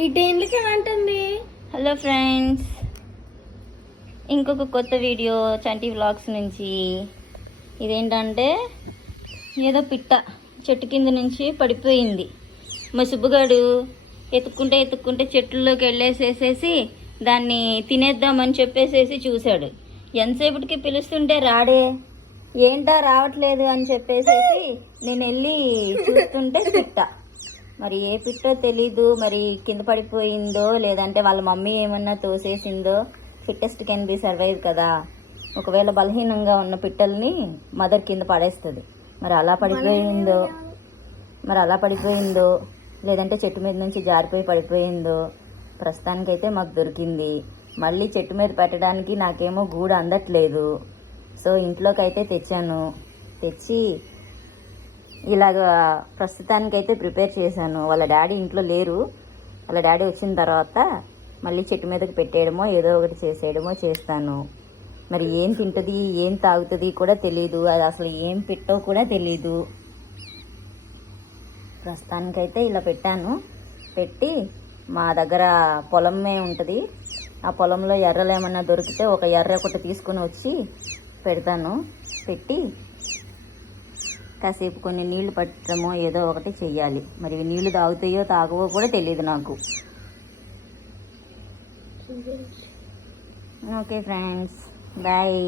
ఈ టైంలకి అంటుంది. Hello friends, ఇంకొక కొత్త వీడియో చంటి వ్లాగ్స్ నుంచి. ఇదేంటంటే ఏదో పిట్ట చెట్టు కింద నుంచి పడిపోయింది. మా సుబ్బుగాడు ఎత్తుక్కుంటే చెట్లలోకి వెళ్ళేసేసేసి దాన్ని తినేద్దామని చెప్పేసేసి చూశాడు. ఎంతసేపటికి పిలుస్తుంటే రాడే, ఏంటా రావట్లేదు అని చెప్పేసేసి నేను వెళ్ళి చూస్తుంటే పిట్ట. మరి ఏ పిట్టో తెలీదు, మరి కింద పడిపోయిందో లేదంటే వాళ్ళ మమ్మీ ఏమన్నా తోసేసిందో. ఫిట్టెస్ట్ కెన్ బి సర్వైవ్ కదా. ఒకవేళ బలహీనంగా ఉన్న పిట్టల్ని మదర్ కింద పడేస్తుంది. మరి అలా పడిపోయిందో లేదంటే చెట్టు మీద నుంచి జారిపోయి పడిపోయిందో. ప్రస్తుతానికైతే మాకు దొరికింది. మళ్ళీ చెట్టు మీద పెట్టడానికి నాకేమో గూడు అందట్లేదు. సో ఇంట్లోకి అయితే తెచ్చాను. తెచ్చి ఇలాగ ప్రస్తుతానికైతే ప్రిపేర్ చేశాను. వాళ్ళ డాడీ ఇంట్లో లేరు. వాళ్ళ డాడీ వచ్చిన తర్వాత మళ్ళీ చెట్టు మీదకి పెట్టేయడమో ఏదో ఒకటి చేసేయడమో చేస్తాను. మరి ఏం తింటుంది, ఏం తాగుతుంది కూడా తెలీదు. అది అసలు ఏం పెట్టో కూడా తెలీదు. ప్రస్తుతానికైతే ఇలా పెట్టాను. పెట్టి మా దగ్గర పొలమే ఉంటుంది. ఆ పొలంలో ఎర్రలు ఏమన్నా దొరికితే ఒక ఎర్ర ఒకటి తీసుకుని వచ్చి పెడతాను. పెట్టి కాసేపు కొన్ని నీళ్లు పట్టడమో ఏదో ఒకటి చెయ్యాలి. మరి నీళ్లు తాగుతాయో తాగవో కూడా తెలియదు నాకు. Okay friends, bye.